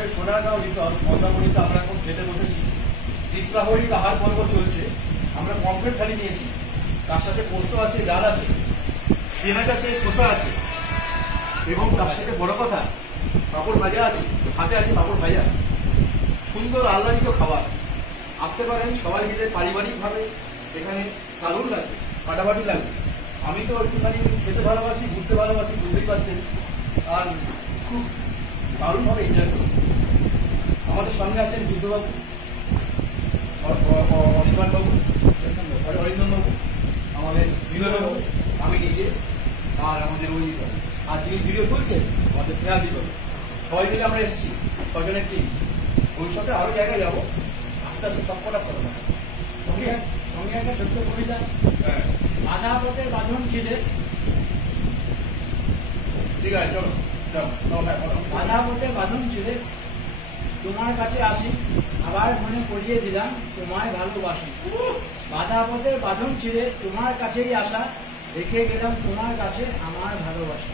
Hotel Sonargaon resort মন্দারমণিতে আমরা এখন খেতে বসেছি। দ্বিপ্রাহরিক আহার পর্ব চলছে। আমরা পমফ্রেট থালি নিয়েছি, তার সাথে পোস্ত আছে, ডাল আছে, পেঁয়াজ আছে, শসা আছে এবং তার সাথে বড় কথা পাঁপড় ভাজা আছে, হাতে আছে পাঁপড় ভাজা। সুন্দর আহ্লাদিত খাবার। আসতে পারেন সবাই মিলে পারিবারিকভাবে, এখানে দারুণ লাগবে, ফাটাফাটি লাগবে। আমি তো একটুখানি খেতে ভালোবাসি, ঘুরতে ভালোবাসি, বুঝতেই পারছেন, আর খুব দারুণভাবে এনজয় করি। আমাদের সঙ্গে আছেন বুদ্ধবাবু, অনির্বাণবাবু, অরিন্দমবাবু, আমাদের বিনয়বাবু, আমি নিজে, আর আমাদের ওই আর যিনি ভিডিও তুলছেন আমাদের স্নেহাদিবাবু। সবাই মিলে আমরা এসেছি, ছজনের টিম। ভবিষ্যতে আরো জায়গায় যাবো, আস্তে আস্তে সব কটা করবো। সঙ্গে একটা ছোট্ট কবিতা। বাধা পথে বাঁধন ছিঁড়ে, ঠিক আছে, চলো। বাধা পথে বাঁধন ছিঁড়ে তোমার কাছে আসি, আবার মনে করিয়ে দিলাম তোমায় ভালোবাসি। বাধা পথে বাঁধন ছিঁড়ে তোমার কাছেই আসা, রেখে গেলাম তোমার কাছে আমার ভালোবাসা।